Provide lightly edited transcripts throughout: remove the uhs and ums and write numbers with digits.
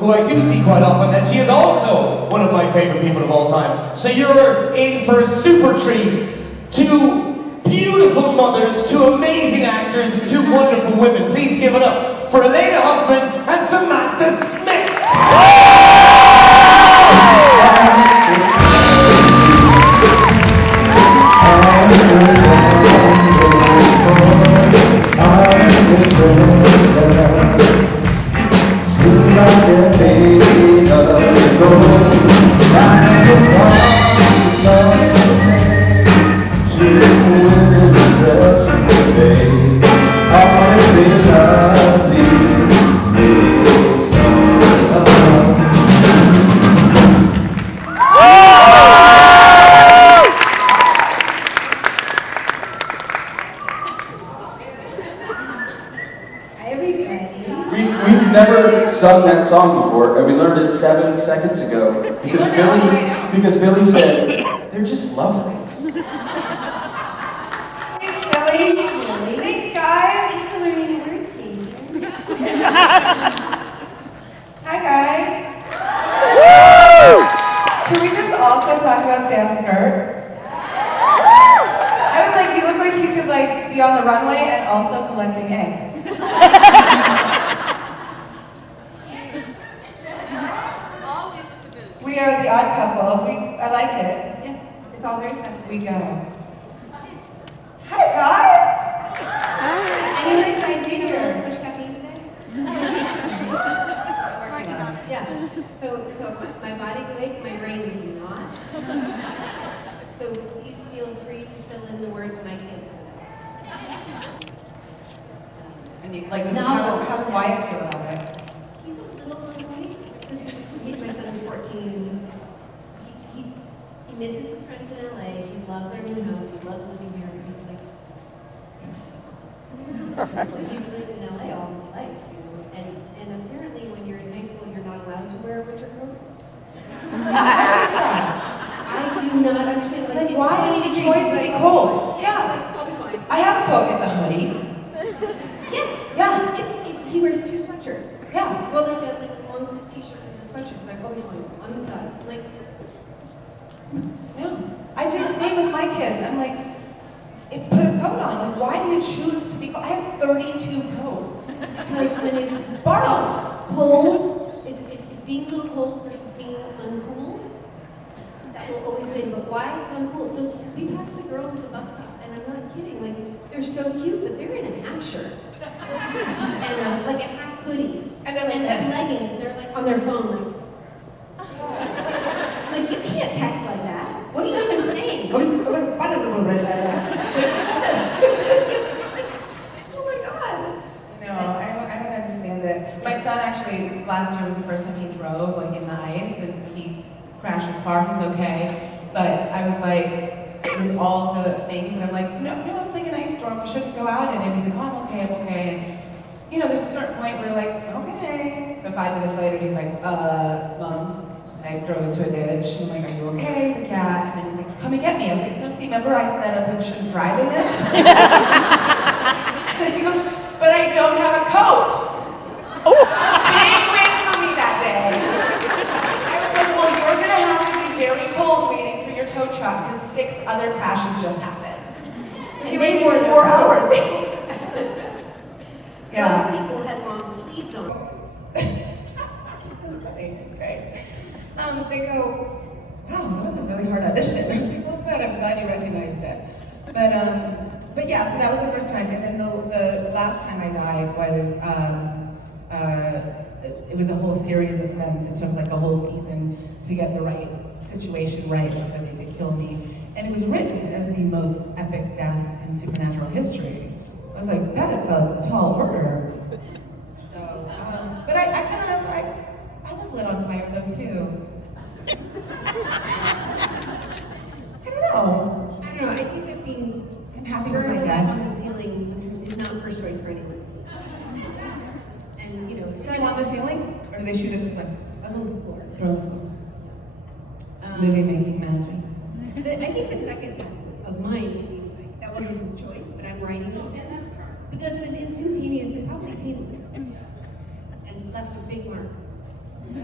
who I do see quite often, and she is also one of my favorite people of all time. So you're in for a super treat. Two beautiful mothers, two amazing actors, and two wonderful women. Please give it up for Alaina Huffman and Samantha Smith. We've never sung that song before, and we learned it 7 seconds ago because Billy said, they're just lovely. Thanks, Billy. Thanks, guys. Thanks for learning words, Jason. Hi, guys. Can we just also talk about Sam's skirt? I was like, you look like you could be on the runway and also collecting eggs. We are the odd couple. I like it. Yeah, it's all very festive. We go. Hi, guys. Anyone excited to have too much caffeine today? Working on it. Yeah. So my body's awake, my brain is not. So please feel free to fill in the words when I can't. And you how does Wyatt feel about it? He's a little annoying because my son's 14 and he misses his friends in LA. He loves our new house. He loves living here. And he's like, it's so cool. It's so cool. He's lived in LA all his life, you know. And apparently, when you're in high school, you're not allowed to wear a winter coat. I do not understand. Like it's why 20 is the degrees. choice to be cold? Yeah, it's like, I'll be fine. I have a coat. It's a hoodie. Yes. Yeah. He wears 2 sweatshirts. Yeah. Well, like a long sleeve t-shirt and a sweatshirt. Like, I'll be fine. I'm inside. Like, No. I do the same with my kids. I'm like, put a coat on. Like, why do you choose to be cold? I have 32 coats. because when it's Borrow. cold, it's being a little cold versus being uncool. That will always win. But why it's uncool? We pass the girls at the bus stop, and I'm not kidding. Like, they're so cute, but they're in a half shirt and like a half hoodie, And they're like and this. leggings, and they're like on their phone, like you can't text like that. What are you even saying? Oh my god. No, I don't understand it. My son actually, last year was the first time he drove, like in the ice, and he crashed his car. He's okay. But I was like, it was all the things, and I'm like, no, it's like an ice storm. We shouldn't go out in it. He's like, oh, I'm okay. And, you know, there's a certain point where you're like, okay. So 5 minutes later, he's like, Mom, I drove into a ditch. I'm like, are you okay? He's like, yeah. And then he's like, come and get me. I was like, no, see, remember I said I shouldn't drive in this? He goes, but I don't have a coat. Big win for me that day. I was like, well, you're going to have to be very cold waiting for your tow truck because 6 other crashes just happened. So he waited for 4 hours. Yeah. Those people had long sleeves on. It's great. They go, wow, that was a really hard audition. I was like, well, good, I'm glad you recognized it. But yeah, so that was the first time. And then the last time I died was, it was a whole series of events. It took like a whole season to get the right situation right so that they could kill me. And it was written as the most epic death in supernatural history. I was like, that's a tall order. So, but I was lit on fire though too. I don't know. I think that being I'm happy with burned my alive death. on the ceiling is not first choice for anyone. And you know, Do they want the ceiling? Or do they shoot at this one? on the floor. Throw the floor. Movie making magic. I think the second one of mine would be like, that wasn't a choice, but I'm writing this because it was instantaneous and probably painless and left a big mark.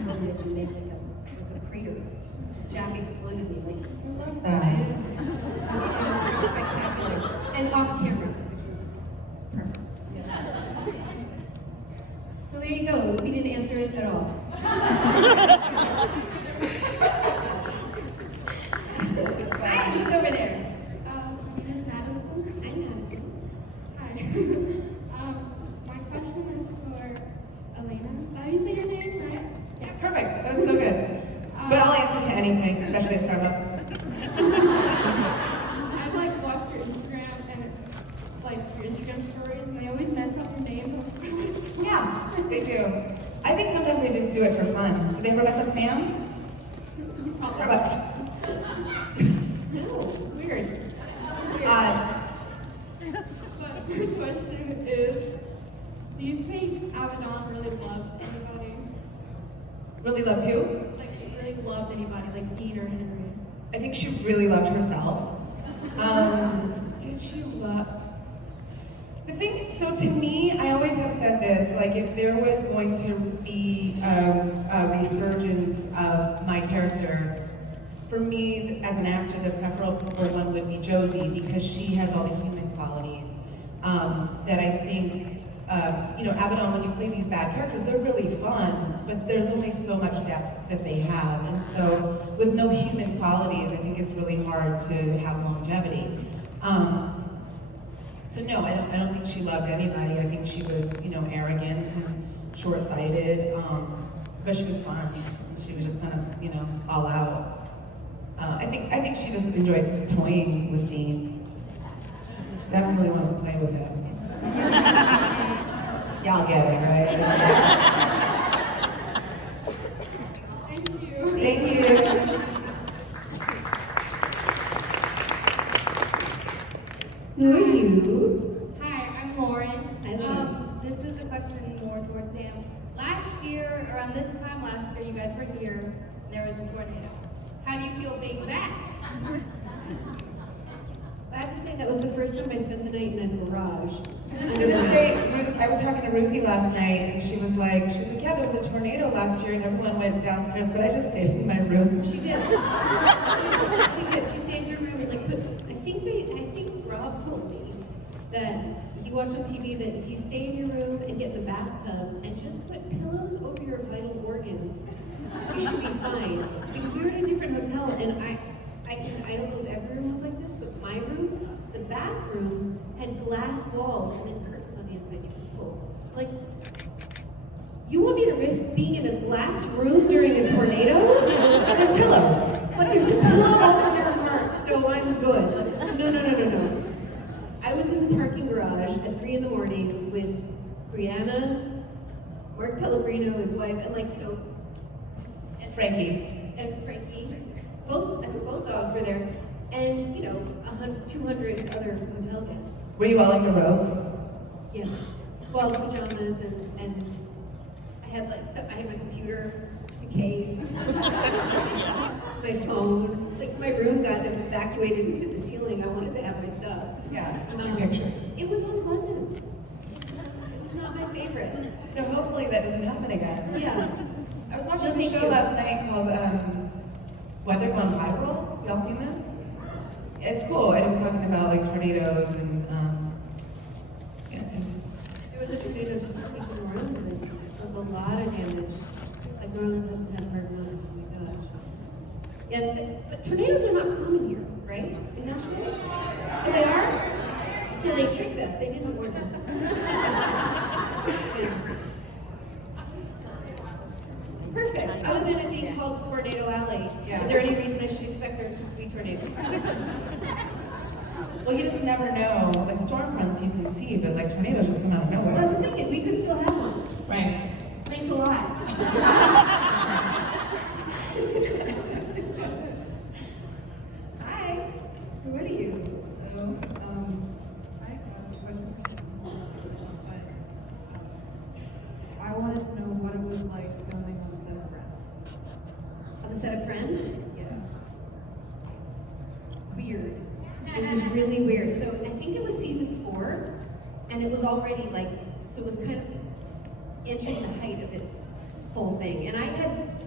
explode it and make like a crater. Jack exploded me like. That. It was spectacular. And off camera, which was perfect. Yeah. So there you go. We didn't answer it at all. Hi, who's over there? My name is Madison. I'm Madison. Hi. My question is for Alaina. You say your name, right? Yeah, perfect. That was so good. But I'll answer to anything, especially at Starbucks. I've like watched your Instagram and like your Instagram stories, and they always mess up your name. Yeah, they do. I think sometimes they just do it for fun. Do they ever mess up Sam? Starbucks. No, weird. But my question is, do you think Abaddon really loved anybody? Really loved who? Like really loved anybody, like Dean or Henry? I think she really loved herself. Did she love? The thing, so to me, I always have said this, like if there was going to be a resurgence of my character, for me, as an actor, the preferable one would be Josie, because she has all the human qualities that I think, Abaddon, when you play these bad characters, they're really fun, but there's only so much depth that they have. And so with no human qualities, I think it's really hard to have longevity. So no, I don't think she loved anybody. I think she was, arrogant and short-sighted, but she was fun. She was just kind of, all out. I think she just enjoyed toying with Dean. Definitely wanted to play with him. Y'all get it, right? Thank you. Thank you. Who are you? Hi, I'm Lauren. Hi, Lauren. This is a question more towards Sam. Last year, around this time last year, you guys were here, and there was a tornado. How do you feel being back? I have to say that was the first time I spent the night in a garage. It was great. I was talking to Ruthie last night, and she's like, yeah, there was a tornado last year, and everyone went downstairs, but I just stayed in my room. She did. She did. She stayed in her room and I think Rob told me that he watched on TV that if you stay in your room and get in the bathtub and just put pillows over your vital organs, you should be fine. Because we were in a different hotel, and I don't know if every room was like this, but my room, the bathroom had glass walls and then curtains on the inside you could pull. Like, you want me to risk being in a glass room during a tornado? There's pillows. But there's a pillow over your heart, so I'm good. No. I was in the parking garage at 3 in the morning with Brianna, Mark Pellegrino, his wife, and And Frankie. I think both dogs were there, and 200 other hotel guests. Were you all in your robes? Yeah. Well, pajamas and I had I had my computer, just in case. My phone. Like my room got evacuated into the ceiling. I wanted to have my stuff. Yeah, just your pictures. It was unpleasant. It was not my favorite. So hopefully that doesn't happen again. Yeah. I was watching No, a thank show you. last night called Weather Gone Viral. Y'all seen this? It's cool, and it was talking about like tornadoes and There was a tornado just this week in New Orleans, and there was a lot of damage. Like New Orleans hasn't had hard enough. Oh my gosh. Yeah, but tornadoes are not common here, right? In Nashville? Oh, they are? So they tricked us. They didn't warn us. Perfect. Other than it being called Tornado Alley, Yeah. is there any reason I should expect there to be tornadoes? well, you just never know. Like storm fronts you can see, but like tornadoes just come out of That's nowhere. the thing. We could still have one. Right. Thanks a lot. Hi. Who are you? I wanted to know what it was like filming on the set of Friends. On the set of Friends? Yeah. Weird. It was really weird. So I think it was season 4, and it was already so it was kind of entering the height of its whole thing. And I had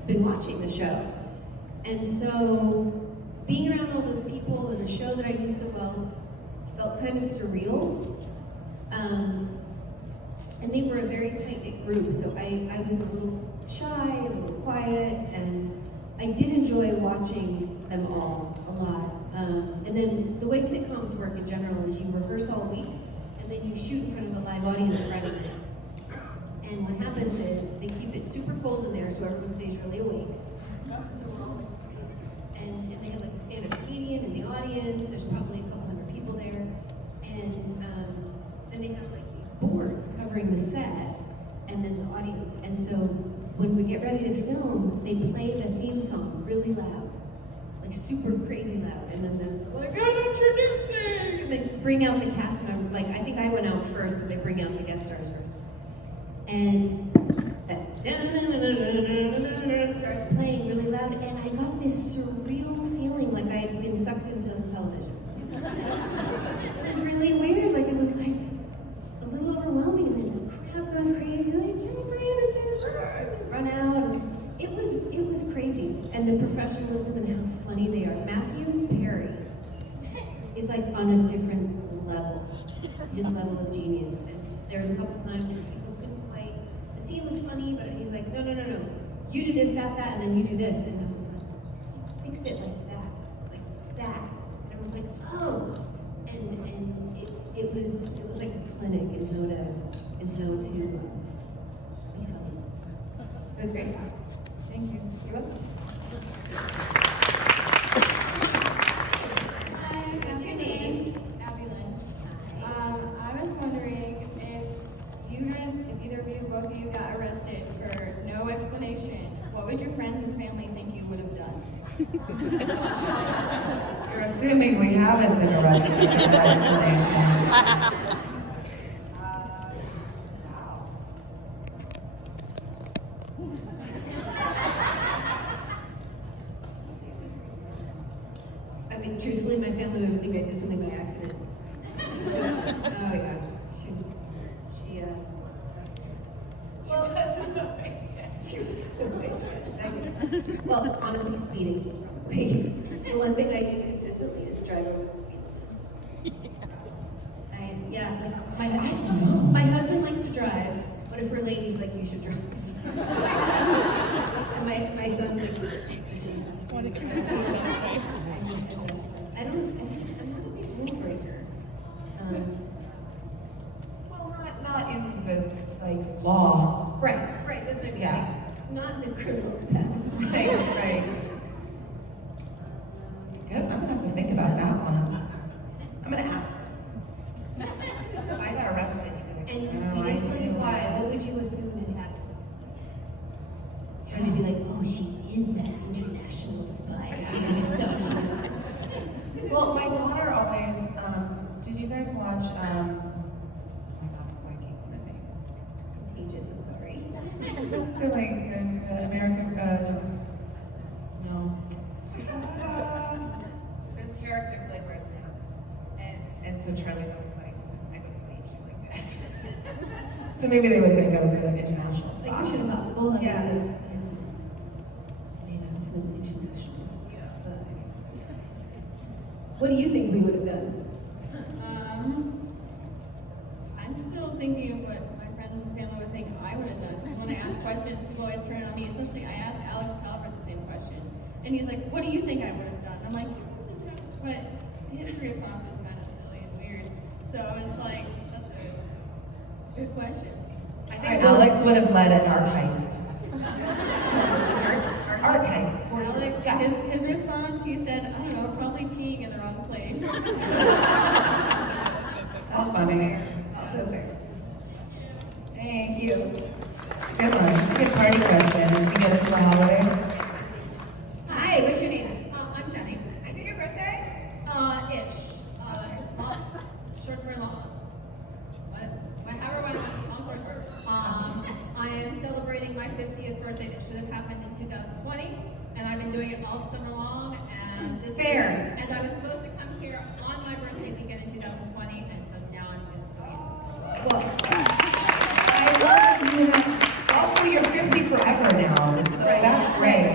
been watching the show. And so being around all those people in a show that I knew so well felt kind of surreal. And they were a very tight-knit group, so I was a little shy, a little quiet, and I did enjoy watching them all a lot. And then the way sitcoms work in general is you rehearse all week, and then you shoot in front of a live audience Friday night. And what happens is they keep it super cold in there so everyone stays really awake. And they have like a stand-up comedian in the audience. There's probably a couple hundred people there. And then they have like these boards covering the set and then the audience. And so when we get ready to film, they play the theme song really loud, like super crazy loud. And then they're like, oh, introducing! And they bring out the cast member. Like, I think I went out first because they bring out the guest stars first. And that starts playing really loud, and I got this surreal feeling like I had been sucked into television. It was really weird, like it was like a little overwhelming, and then the crowd's going crazy, like Jennifer, run out. And it was crazy, and the professionalism and how funny they are. Matthew Perry is like on a different level, his level of genius. And there was a couple times where people couldn't quite. The scene was funny, but he's like, no. You do this, that, and then you do this. And I was like, fixed it like that. And I was like, oh. And it was like a clinic in how to be funny. It was great. Thank you. You're welcome. Hi, What's your name? Abby Lynn. I was wondering if either of you, both of you got arrested for no explanation, what would your friends and family think you would have done? You're assuming we haven't been arrested for no explanation. I mean, truthfully, my family would think I did something by accident. Oh yeah, she was well, honestly, speeding. Like, the one thing I do consistently is drive over the speed limit. My husband likes to drive, but if we're late, he's like, you should drive. And my son's like, I'm not a big rule breaker. Well, not in this, like, law. Right, that's what I mean. Yeah. Not in the criminal capacity. Right. Good, I'm gonna have to think about that one. I'm gonna ask. If I got arrested. And we didn't tell you why. What would you assume had happened? Or they'd be like, oh, she is that international spy. I just thought she was. Well, my daughter always, did you guys watch, oh my God, I can't remember the name. Contagious, I'm sorry. It's the, like, American, no. There's a character played by and so Charlie's always like, I go to sleep, she's like this. So maybe they would think I was an international It's spy. like Mission Impossible. Yeah. Alaina Huffman, international spy. What do you think we would have done? I'm still thinking of what my friends and family would think I would have done. Because when I ask questions, people always turn it on me. Especially, I asked Alex Calvert the same question, and he's like, "What do you think I would have done?" I'm like, "But his response was kind of silly and weird." So it's like, that's a good question. I think Alex would have led an art heist. Art heist. For sure. Alex, Yeah. his response, he said, "I don't know, probably peeing in the wrong place." That's funny. Also fair. Thank you. Good one. It's a good party question as we get into the holiday. Hi, what's your name? I'm Jenny. Is it your birthday? Ish. Short story long. However, long story short. I am celebrating my 50th birthday that should have happened in 2020, and I've been doing it all summer long. And this Fair. And I was supposed to come here on my birthday weekend in 2020, and so now I'm just doing it. Well, I love that you have. Also, you're 50 forever now, so that's great.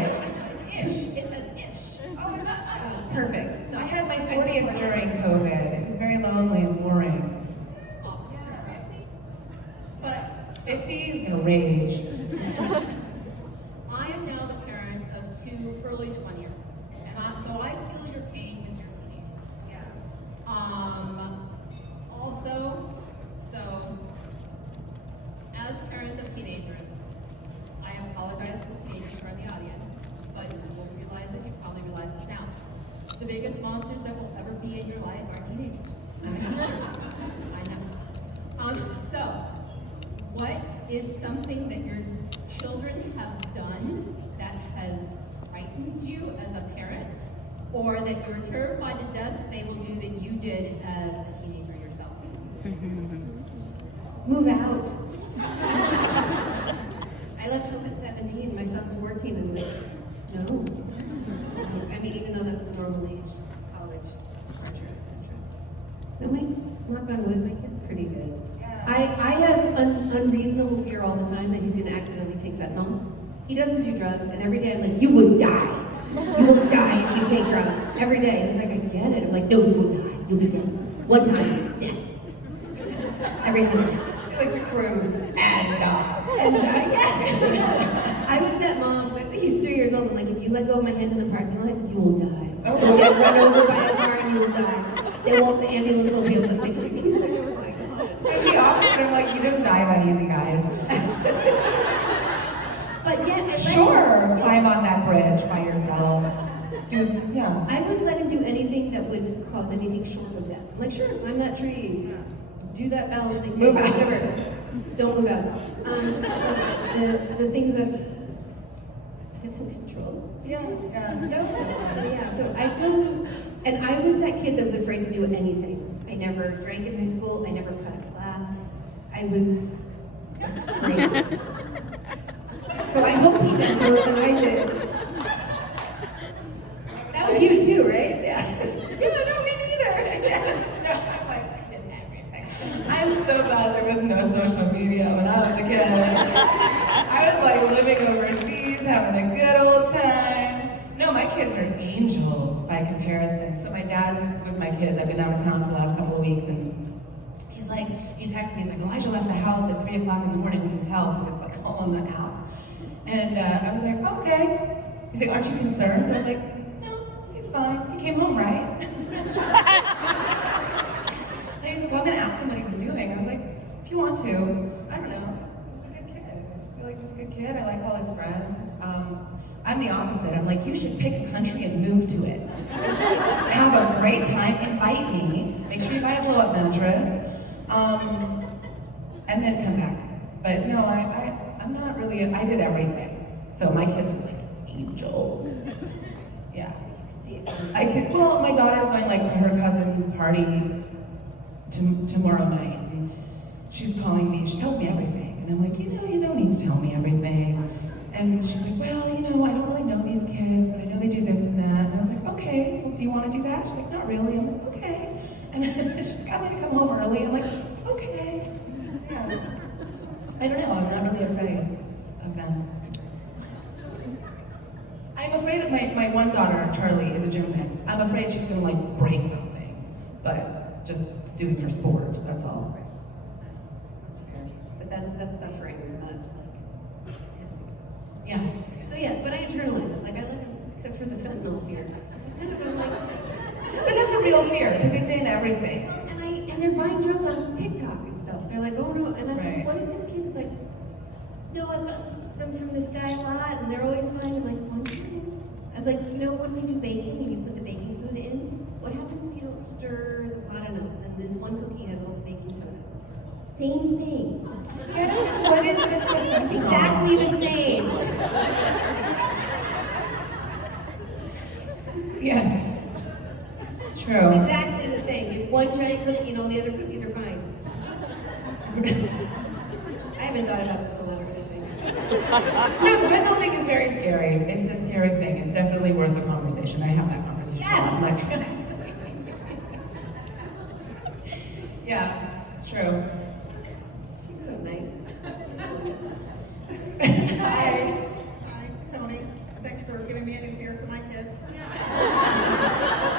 Perfect. So I had my 40th during COVID. It was very lonely and boring. Oh, but 50? In a rage. I am now the parent of 2 early 20-year-olds, and so I feel your pain with your teenagers. Yeah. Also, so as parents of teenagers, I apologize to the teenagers who are in the audience, but you will realize it. You probably realize this now. The biggest monsters that will ever be in your life are teenagers. I'm a teacher. I know. So, what is something that your children have done that has frightened you as a parent, or that you're terrified to death they will do that you did as a teenager yourself? Move out. I left home at 17, my son's 14, and I'm like, no. I mean, even though that's the normal age, college, departure, etc. But knock on wood, my kid's pretty good. I have unreasonable fear all the time that he's gonna accidentally take fentanyl. He doesn't do drugs, and every day I'm like, you will die. You will die if you take drugs. Every day. And he's like, I get it. I'm like, no, you will die. You'll be dead. One time, death. Every time. Like the cruise. And Yes! I was that mom when he's 3 years old. I'm like, if you let go of my hand in the parking lot, you will die. You'll get run over by a car and you will die. The ambulance won't be able to fix you. He's like, oh my God. I'm the opposite. I'm like, you don't die that easy, guys. But yet, Sure, climb on that bridge by yourself. Yeah. I would let him do anything that would cause anything short of death. I'm like, sure, climb that tree, do that balancing thing, Move out. whatever. Don't move out. The things that I have some control. Yeah. So I don't, and I was that kid that was afraid to do anything. I never drank in high school, I never cut a class. I was afraid. So I hope he does more than I did. That was you too, right? Yeah, no, me neither. No, I'm like, I did everything. I'm so glad there was no social media when I was a kid. I was like living overseas, having a good old time. No, my kids are angels by comparison. So my dad's with my kids. I've been out of town for the last couple of weeks, and he texted me, he's like, Elijah left the house at 3 o'clock in the morning, we can tell, because it's like all on the app. And I was like, okay. He's like, aren't you concerned? I was like, no, he's fine. He came home, right? And he's like, well, I'm gonna ask him what he was doing. I was like, if you want to, I don't know. He's a good kid. I just feel like he's a good kid. I like all his friends. I'm the opposite. I'm like, you should pick a country and move to it. Have a great time, invite me, make sure you buy a blow-up mattress, and then come back. But no, I'm not really, I did everything. So my kids were like angels. Yeah. Well, my daughter's going like to her cousin's party tomorrow night. And she's calling me, she tells me everything. And I'm like, you don't need to tell me everything. And she's like, well, I don't really know these kids, but I know they do this and that. And I was like, okay, well, do you want to do that? She's like, not really. I'm like, okay. And then she's like, I'm gonna come home early. I'm like, okay. Yeah. I don't know, I'm not really afraid of them. I'm afraid of my one daughter, Charlie, is a gymnast. I'm afraid she's gonna like break something, but just doing her sport, that's all. That's fair. But that's suffering, not like, Yeah. So yeah, but I internalize it. Like I let him, except for the fentanyl fear. I'm like, But that's a real fear, because it's in everything. and they're buying drugs on TikTok and stuff. They're like, oh no, and I'm Right. like, what if this kid is like, no, I've got them from this guy a lot, and they're always fine. I'm like, one time. I'm like, when we do baking and you put the baking soda in, what happens if you don't stir the pot enough? And then this one cookie has all the baking soda. Same thing. What is it? It's exactly the same. Yes. It's It's true. exactly the same. If one giant cookie and all the other cookies are fine. I haven't thought about this a lot or anything. No, the fentanyl thing is very scary. It's a scary thing. It's definitely worth a conversation. I have that conversation. Yeah. I'm like, yeah, it's true. She's so nice. Hi. Hi, Tony. Thanks for giving me a new fear for my kids.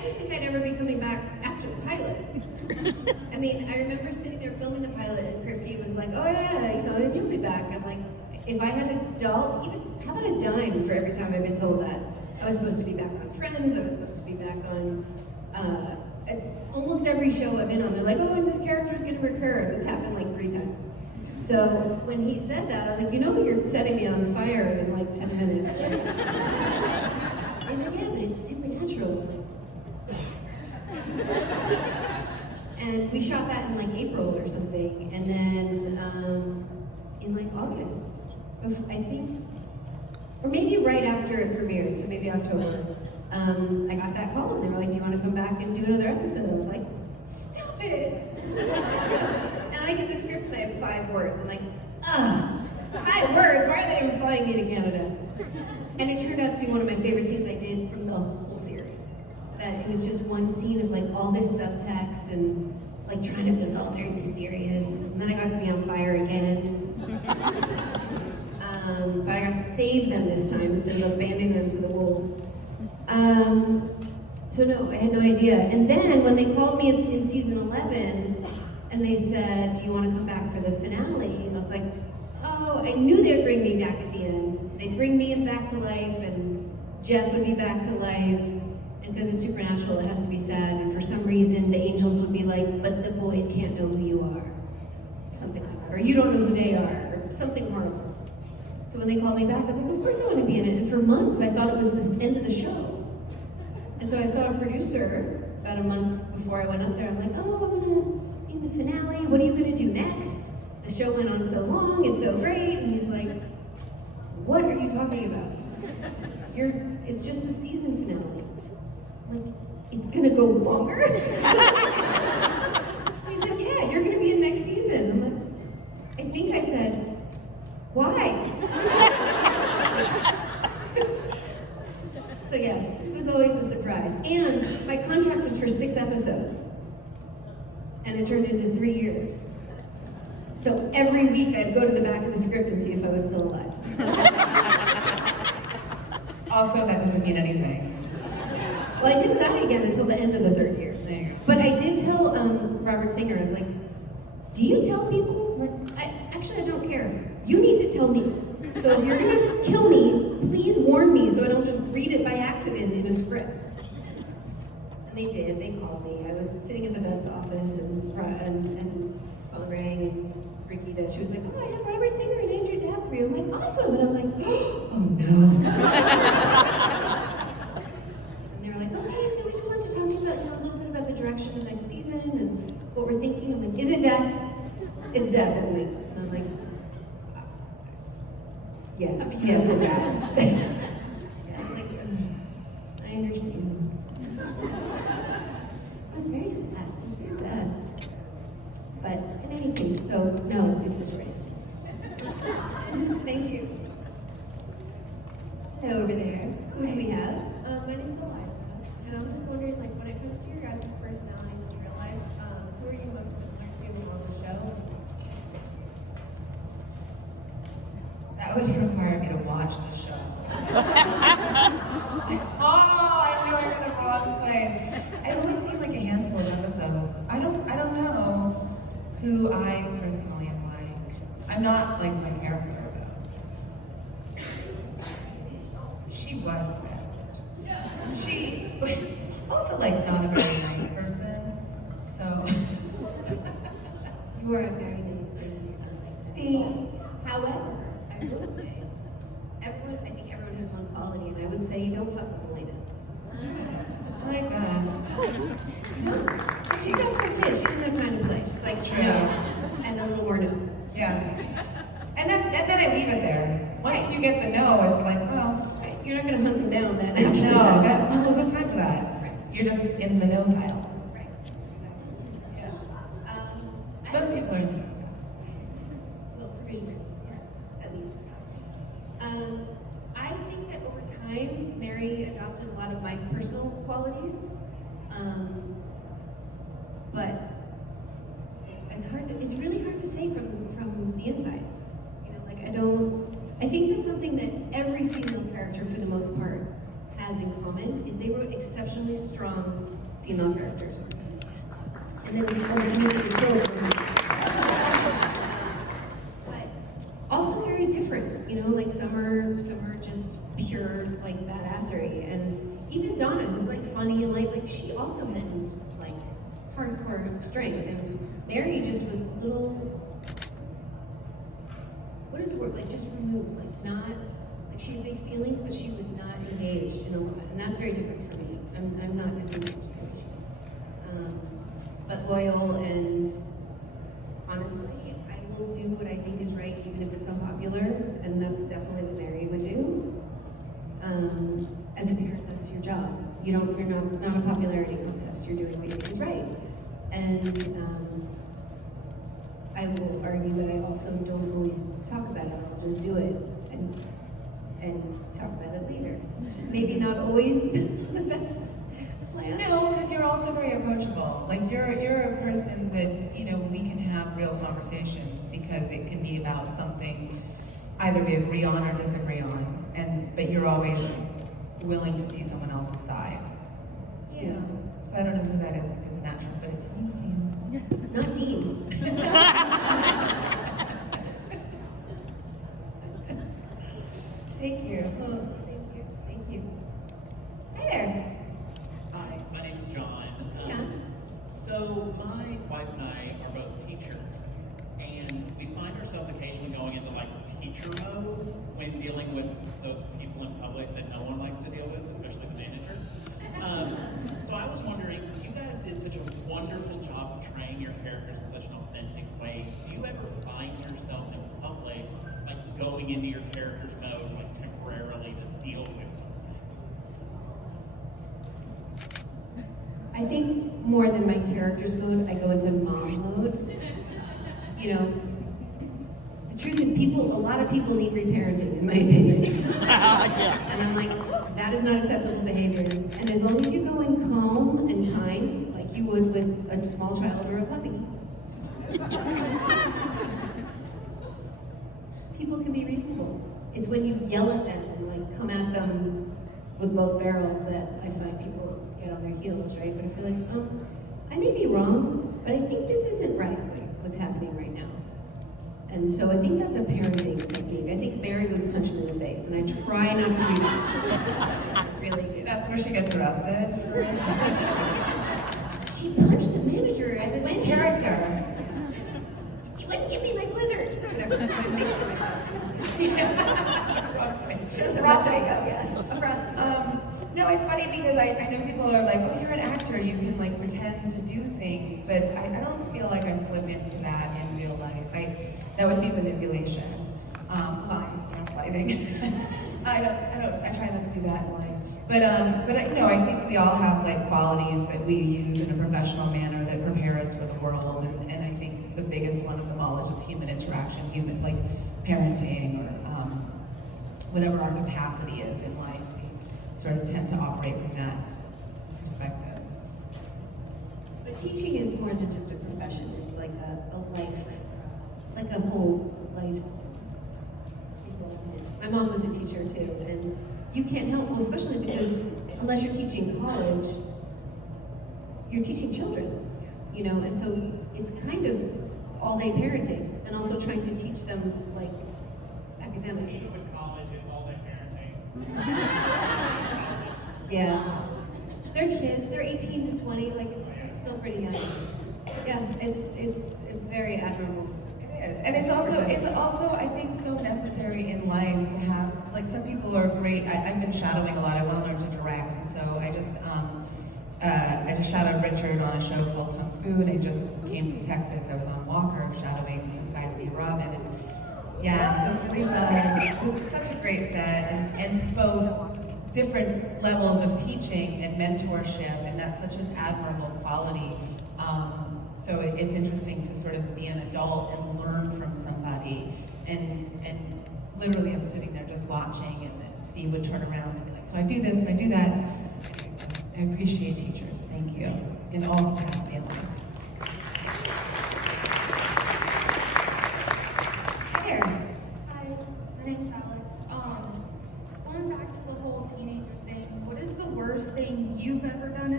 didn't think I'd ever be coming back after the pilot. I mean, I remember sitting there filming the pilot, and Kripke was like, "Oh yeah, you know, you'll be back." I'm like, if I had a dollar, even how about a dime for every time I've been told that? I was supposed to be back on Friends. I was supposed to be back on almost every show I've been on. They're like, "Oh, and this character's going to recur," and it's happened like 3 times. So when he said that, I was like, "You know, you're setting me on fire in like 10 minutes." Right? He's like, "Yeah, but it's supernatural." And we shot that in like April or something, and then in like August, I think, or maybe right after it premiered, so maybe October, I got that call, and they were like, "Do you want to come back and do another episode?" I was like, "Stop it!" And I get the script and I have 5 words. I'm like, 5 words? Why are they even flying me to Canada? And it turned out to be one of my favorite scenes I did from the whole series. That it was just one scene of like all this subtext and like trying to, it was all very mysterious. And then I got to be on fire again. But I got to save them this time instead of abandoning them to the wolves. So no, I had no idea. And then when they called me in season 11 and they said, "Do you want to come back for the finale?" And I was like, oh, I knew they'd bring me back at the end. They'd bring me back to life, and Jeff would be back to life. And because it's supernatural, it has to be sad. And for some reason, the angels would be like, "But the boys can't know who you are." Something like that. Or "You don't know who they are." Or something horrible. So when they called me back, I was like, of course I want to be in it. And for months, I thought it was the end of the show. And so I saw a producer about a month before I went up there. I'm like, "Oh, I'm going to be in the finale. What are you going to do next? The show went on so long. It's so great." And he's like, "What are you talking about? It's just the season finale." I'm like, "It's going to go longer?" He said, "Yeah, you're going to be in next season." I'm like, I think I said, "Why?" So yes, it was always a surprise. And my contract was for 6 episodes. And it turned into 3 years. So every week I'd go to the back of the script and see if I was still alive. Also, that doesn't mean anything. Well, I didn't die again until the end of the 3rd year. But I did tell Robert Singer, I was like, "Do you tell people?" Like, I don't care. You need to tell me. So if you're gonna kill me, please warn me so I don't just read it by accident in a script. And they did. They called me. I was sitting in the vet's office, and phone rang, and Brigitte, she was like, "Oh, I have Robert Singer and Andrew Dabb for you." I'm like, "Awesome!" And I was like, "Oh no!" And they were like, "Okay, so we just want to talk to you about, a little bit about the direction of the next season and what we're thinking." I'm like, "Is it death? It's death, isn't it?" And I'm like, "Yes, yes, it's death." I was like, I understand. I was very sad. Very sad. But in any case, so no is the short answer. Thank you. Hey, over there. Who do we have? My name's Alaina, and I'm just wondering, like, when it comes to your guys' personalities in real life, who are you most comfortable on the show? That would require me to watch the show. Oh, I knew I was in the wrong place. I've only seen like a handful of episodes. I don't know who I personally am like. I'm not like my character though. She was bad. She also like not a very nice person. So You are a very nice person. However, I will say, I think everyone has one quality, and I would say you don't fuck with Alaina. I like that. You don't. She's got 4 kids. She doesn't have time to play. She's like, True. no. And a little more no. Yeah. And then I leave it there. Once you get the no, it's like, well, Right. You're not going to hunt them down then after no, that. no, what's time for that? You're just in the no pile. Right. Yeah. I Most people are in the Well, provisionally, yes, at least. I think that over time, Mary adopted a lot of my personal qualities. But it's really hard to say from the inside. You know, like I think that's something that every female character for the most part has in common, is they wrote exceptionally exceptionally strong female characters. And then it becomes mutually killed. But also very different, you know, like some are just pure like badassery. And even Donna, who's like funny and like she also had some like hardcore strength. And Mary just was a little, what is the word, like just removed, like not, like she had big feelings, but she was not engaged in a lot. And that's very different for me. I'm not disengaged, she is. But loyal, and honestly, I will do what I think is right, even if it's unpopular, and that's definitely what Mary would do. As a parent, that's your job. It's not a popularity contest. You're doing what you think is right. And I will argue that I also don't always talk about it. I'll just do it and talk about it later. Which is maybe not always the best plan. No, because you're also very approachable. Like you're a person that, you know, we can have real conversations because it can be about something either we agree on or disagree on, but you're always willing to see someone else's side. Yeah. So I don't know who that is in Supernatural, but it's you, Sam. It's not Dean. Thank you. Oh, thank you. Hi there. Hi, my name is John. John. So my wife and I are both teachers, and we find ourselves occasionally going into like teacher mode when dealing with those people in public that no one likes to deal with, especially the manager. So I was wondering, you guys did such a wonderful job of training your characters in such an authentic way. Do you ever find yourself in public like going into your character's mode like temporarily to deal with something? I think more than my character's mode, I go into mom mode. You know, the truth is a lot of people need reparenting, in my opinion. Yes. And I'm like, that is not acceptable behavior. And as long as you go in calm and kind, like you would with a small child or a puppy, people can be reasonable. It's when you yell at them and like come at them with both barrels that I find people get on their heels, right? But I feel like, oh, I may be wrong, but I think this isn't right, what's happening right now. And so I think that's a parenting technique. I think Mary would punch him in the face, and I try not to do that. I really do. That's where she gets arrested. She punched the manager. I was in character. You wouldn't give me my blizzard. Whatever. She was a Frosty-Go, yeah. A Frosty-Go. No, it's funny because I know people are like, oh, you're an actor, you can like pretend to do things, but I don't feel like I slip into that in real life. That would be manipulation. Lying, gaslighting. I try not to do that in life. But I think we all have like qualities that we use in a professional manner that prepare us for the world, and I think the biggest one of them all is just human interaction, like parenting or whatever our capacity is in life. Sort of tend to operate from that perspective. But teaching is more than just a profession. It's like a life, like a whole life's involvement. My mom was a teacher too, and you can't help, well, especially because unless you're teaching college, you're teaching children, you know, and so it's kind of all-day parenting, and also trying to teach them like academics. Even with college, it's all-day parenting. Yeah. They're kids, they're 18 to 20, like it's still pretty young. Yeah, it's very admirable. It is, and it's also I think so necessary in life to have, like, some people are great. I've been shadowing a lot. I want to learn to direct, and so I just shadowed Richard on a show called Kung Fu, and I just came from Texas. I was on Walker shadowing this guy Steve Robin, and yeah, it was really fun. It was such a great set, and both different levels of teaching and mentorship, and that's such an admirable quality. So it's interesting to sort of be an adult and learn from somebody, and literally I'm sitting there just watching, and then Steve would turn around and be like, so I do this and I do that. So I appreciate teachers, thank you, in all capacity in life. Hi there. Hi, my name's Alex. Going back to the whole teenager thing, what is the worst thing you've ever done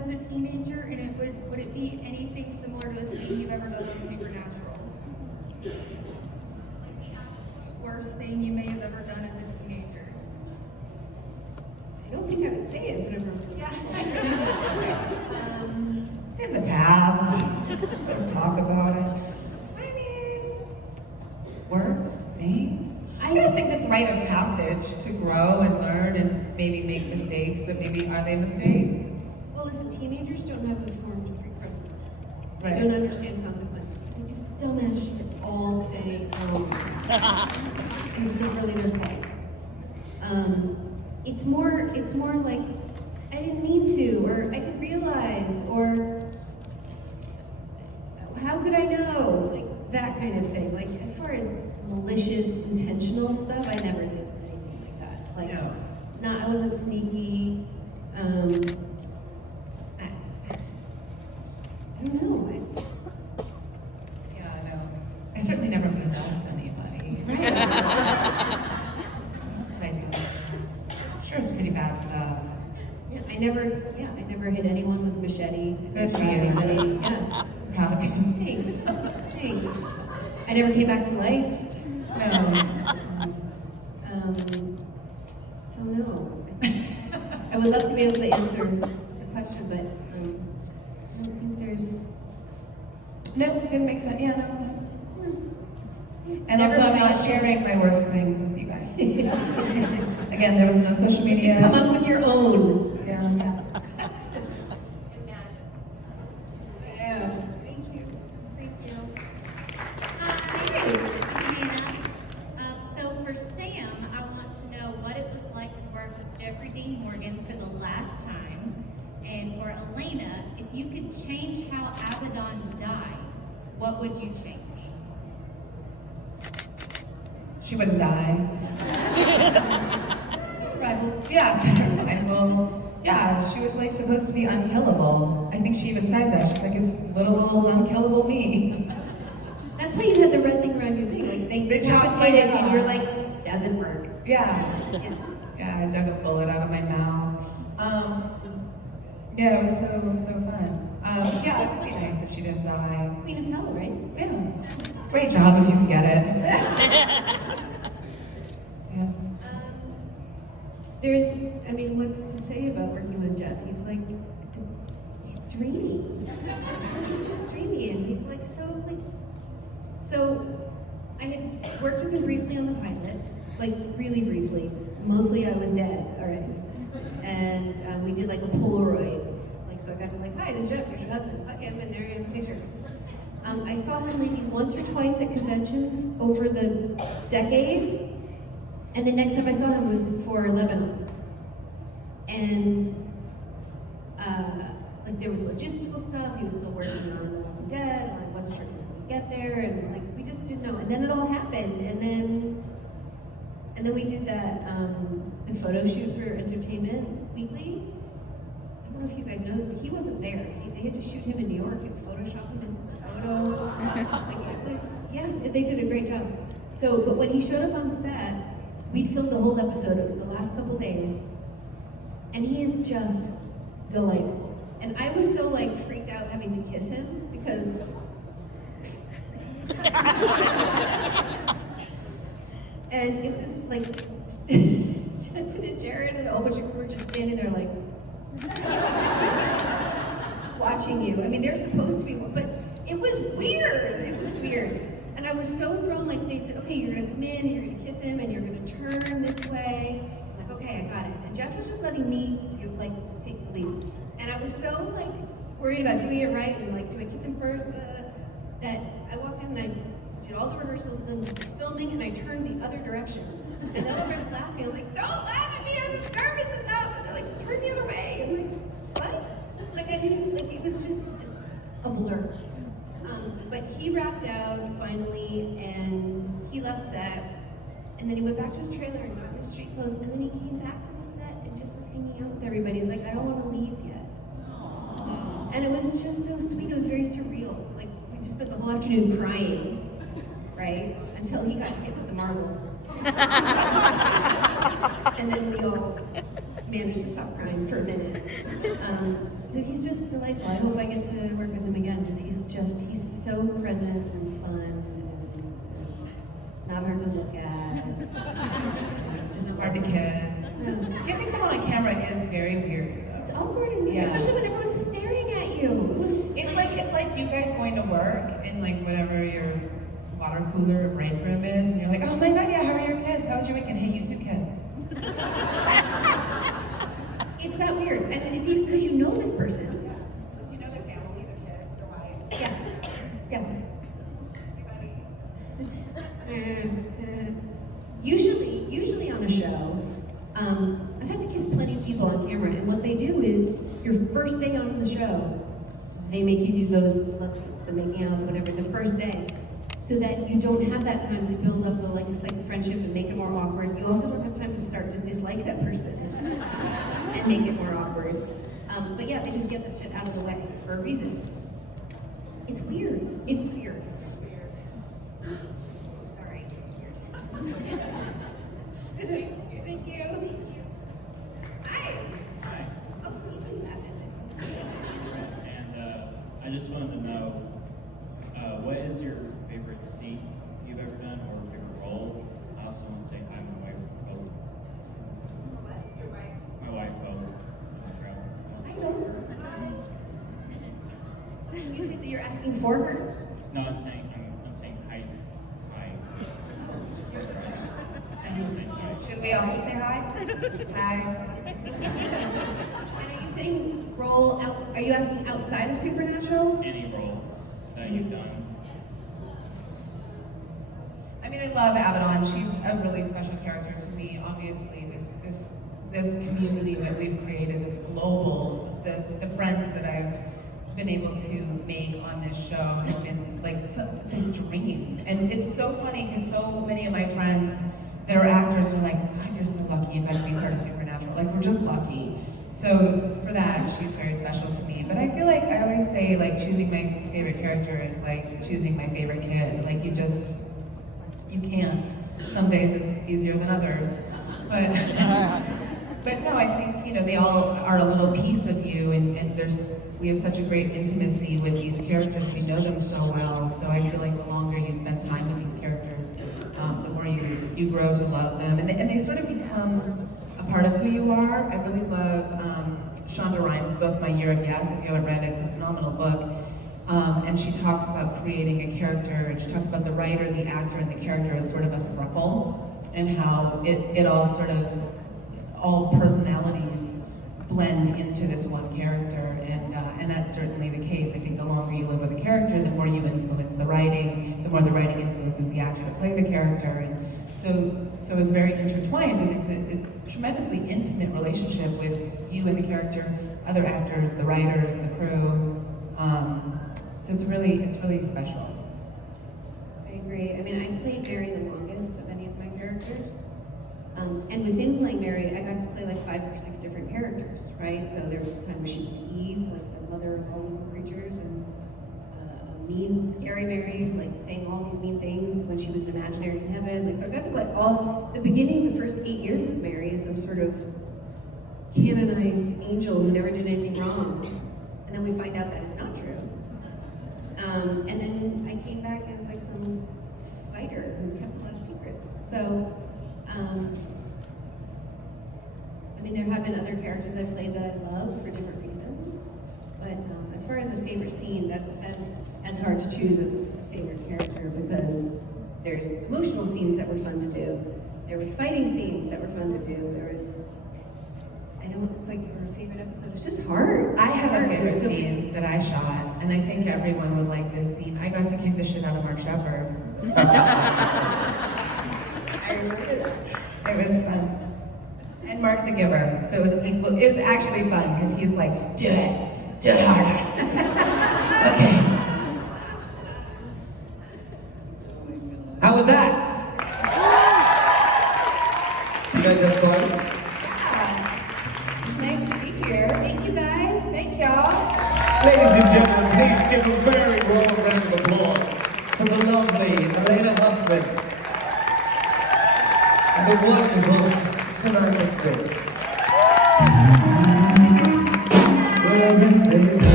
teenager, and would it be anything similar to a scene you've ever done on Supernatural? Worst thing you may have ever done as a teenager? I don't think I would say it, but It's in the past. Don't talk about it. I mean, worst thing? I just think it's rite of passage to grow and learn and maybe make mistakes, but maybe are they mistakes? well, listen, teenagers don't have a formed pre-criminal. They Right. don't understand consequences. They do dumbass shit all day long. And it's not really their fault. It's more like, I didn't mean to, or I didn't realize, or how could I know? Like, that kind of thing. Like, as far as malicious, intentional stuff, I never did anything like that. Like, No. I wasn't sneaky. I don't know. Yeah, I know. I certainly never possessed anybody. What else did I do? Sure, it's pretty bad stuff. I never hit anyone with a machete. Good for you. Anybody. Yeah. Proud of you. Thanks. I never came back to life. No. So no. I would love to be able to answer the question, but I don't think there's. No, didn't make sense. Yeah, no. And Never also, I'm not mind. sharing my worst things with you guys. Again, there was no social media. Come up with your own. Yeah. Yeah. Thank you. Hi, so for Sam, I want to know what it was like to work with Jeffrey Dean Morgan for the last time. And for Alaina, if you could change how Abaddon died, what would you change? She wouldn't die. Survival. Yeah, survival. Yeah, she was like supposed to be unkillable. I think she even says that. She's like, it's little old unkillable me. That's why you had the red thing around your thing. Like, they They chopped my decapitated head and off. you're like, doesn't work. Yeah. Yeah. Yeah, I dug a bullet out of my mouth. Yeah, it was so fun. Yeah, it would be nice if she didn't die. Queen of Hell, right? Yeah. It's a great job if you can get it. Yeah. What's to say about working with Jeff? He's dreamy. He's just dreamy, and he's so I had worked with him briefly on the pilot, like really briefly. Mostly I was dead already. And we did like a Polaroid. So I got to hi, this is Jeff, here's your husband. Hug him, and there you have a picture. I saw him maybe once or twice at conventions over the decade. And the next time I saw him was for Lebanon. And there was logistical stuff. He was still working on The Walking Dead, and I wasn't sure if he was going to get there, and we just didn't know. And then it all happened, and then we did that a photo shoot for Entertainment Weekly. I don't know if you guys know this, but he wasn't there. They had to shoot him in New York and Photoshop him into the photo. They did a great job. But when he showed up on set, we'd filmed the whole episode. It was the last couple days. And he is just delightful. And I was so freaked out having to kiss him because and it was Jensen and Jared and a whole bunch of crew were just standing there watching you. They're supposed to be, but it was weird. It was weird. And I was so thrown, they said, okay, you're gonna come in and you're gonna kiss him and you're gonna turn this way. I'm like, okay, I got it. And Jeff was just letting me take the lead. And I was so worried about doing it right and do I kiss him first? That I walked in and I did all the rehearsals and then filming and I turned the other direction. And they all started laughing. I'm like, don't laugh at me, I'm nervous enough. And they're like, turn the other way. I'm like, what? I didn't, it was just a blur. But he wrapped out finally and he left set. And then he went back to his trailer and got in his street clothes. And then he came back to the set and just was hanging out with everybody. He's like, I don't want to leave yet. And it was just so sweet. It was very surreal. We just spent the whole afternoon crying, right? Until he got hit with the marble. And then we all managed to stop crying for a minute. So he's just delightful. I hope I get to work with him again because he's so present and fun and not hard to look at. Just Hard to kid. Kissing someone on camera is very weird. It's awkward and weird, especially when everyone's staring at you. It's like you guys going to work in like whatever your water cooler or break room is, and you're like, oh my god, yeah, how are your kids? How was your weekend? Hey, you two kids. It's that weird, and it's even because you know this person. You know their family, their kids, their wife. Yeah. Usually on a show, I've had to kiss plenty of people on camera, and what they do is, your first day on the show, they make you do those love scenes, the making out, whatever, the first day, so that you don't have that time to build up a slight friendship and make it more awkward. You also don't have time to start to dislike that person and make it more awkward. But yeah, they just get that shit out of the way for a reason. It's weird. It's weird. Sorry, it's weird. Thank you. Hi. Hi. Oh, please do that. And I just wanted to know, what is your favorite scene you've ever done or favorite role? I also want to say hi to my wife, Bob. Your wife. My wife, Bob. I know. You said that you're asking for her? No, I'm saying hi. Hi. I'm saying hi. Should we also say hi? Hi. And are you saying role out? Are you asking outside of Supernatural? Any role that you've done. I mean, I love Abaddon. She's a really special character to me. Obviously, this community that we've created that's global, the friends that I've been able to make on this show have been like, it's a dream. And it's so funny because so many of my friends that are actors are like, God, you're so lucky you got to be part of Supernatural. Like, we're just lucky. So for that, she's very special to me. But I feel like I always say, like, choosing my favorite character is like choosing my favorite kid. Like, you can't. Some days it's easier than others. But no, I think, they all are a little piece of you, and we have such a great intimacy with these characters. We know them so well, so I feel like the longer you spend time with these characters, the more you grow to love them, and they sort of become a part of who you are. I really love Shonda Rhimes' book, My Year of Yes. If you haven't read it, it's a phenomenal book. And she talks about creating a character, and she talks about the writer, the actor, and the character as sort of a throuple, and how it all sort of, all personalities blend into this one character, and that's certainly the case. I think the longer you live with a character, the more you influence the writing, the more the writing influences the actor to play the character, and so it's very intertwined, and it's a tremendously intimate relationship with you and the character, other actors, the writers, the crew. So it's really special. I agree. I mean, I played Mary the longest of any of my characters. And within playing Mary, I got to play like 5 or 6 different characters, right? So there was a time where she was Eve, like the mother of all evil creatures, and mean, scary Mary, like saying all these mean things when she was imaginary in heaven. Like, so I got to play the beginning, the first 8 years of Mary is some sort of canonized angel who never did anything wrong. And then we find out that it's not true. And then I came back as like some fighter who kept a lot of secrets. So, I mean, there have been other characters I've played that I love for different reasons. But as far as a favorite scene, that's hard to choose as a favorite character because there's emotional scenes that were fun to do. There was fighting scenes that were fun to do. There was, it's like your favorite episode. It's just hard. I have a favorite scene that I shot, and I think everyone would like this scene. I got to kick the shit out of Mark Shepard. I remember that. It was fun. And Mark's a giver, so it was actually fun, because he's like, do it harder. Okay. How was that? You guys have fun? Nice to be here. Thank you guys. Thank y'all. Ladies and gentlemen, please give a very warm round of applause for the lovely Alaina Huffman and the wonderful Samantha. There you go.